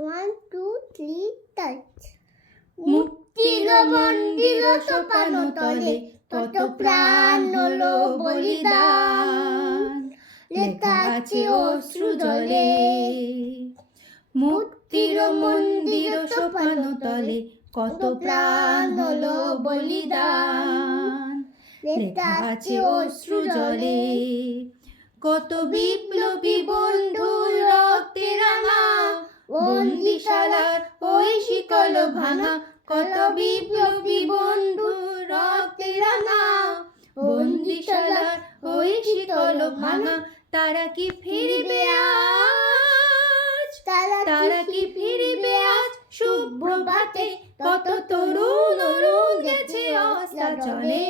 1, 2, 3, touch. মুক্তির মন্দির সোপান তলে কত প্রাণ হলো বলিদান, লেখা আছে অশ্রু জলে। মুক্তির মন্দির সোপান তলে কত প্রাণ হলো বলিদান, লেখা আছে অশ্রু জলে। কত বিপ্লবী বন্ধুর রক্তে রাঙা বন্দিশালার ওই শিকল ভাঙা, কত বিপ্লবী বন্ধুর রক্তে রাঙা বন্দিশালার ওই শিকল ভাঙা। তারা কি ফিরবে আজ, তারা কি ফিরবে আজ সুপ্রভাতে, কত তরুণ অরুণ গেছে অস্তাচলে।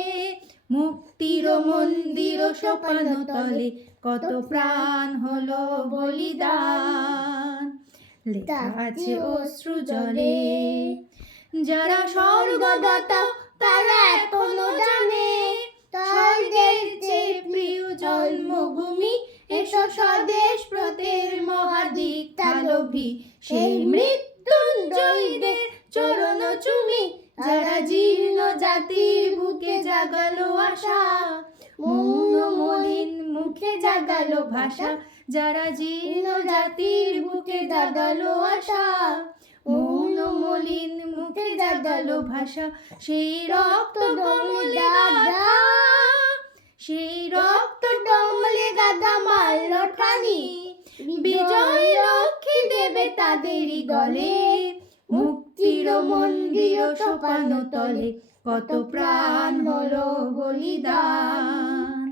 মুক্তির মন্দির সোপান তলে কত প্রাণ হলো বলিদান, লেখা আছে অশ্রু জলে। যারা স্বর্গদাতা তারা এখনো জানে স্বর্গের চেয়ে প্রিয় জন্মভূমি, এসো স্বদেশ ব্রতের মহাদীক্ষালোভী, সেই মৃত্যুঞ্জয়ীদের চরণ চুমি। যারা জীর্ণ জাতির বুকে জাগালো আশা, মৌন মলিন মুখে জাগালো ভাষা। যারা জীর্ণ জাতির বুকে জাগালো আশা, মৌন মলিন মুখে জাগালো ভাষা। সেই রক্ত কমলে গাধা, সেই রক্ত কমলে গাধা মারল ঠানি, বিজয় লক্ষ্মী দেবে তাদেরই গলে। মুক্তির মন্দির সোপান তলে কত প্রাণ হলো বলিদান,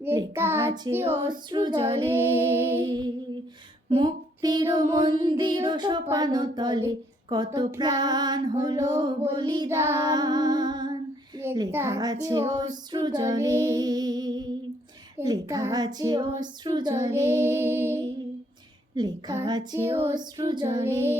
লেখা আছে অশ্রু জলে। মুক্তির মন্দির সোপান তলে কত প্রাণ হলো বলিদান, লেখা আছে অশ্রু জলে, লেখা আছে অশ্রু জলে, লেখা আছে অশ্রু জলে।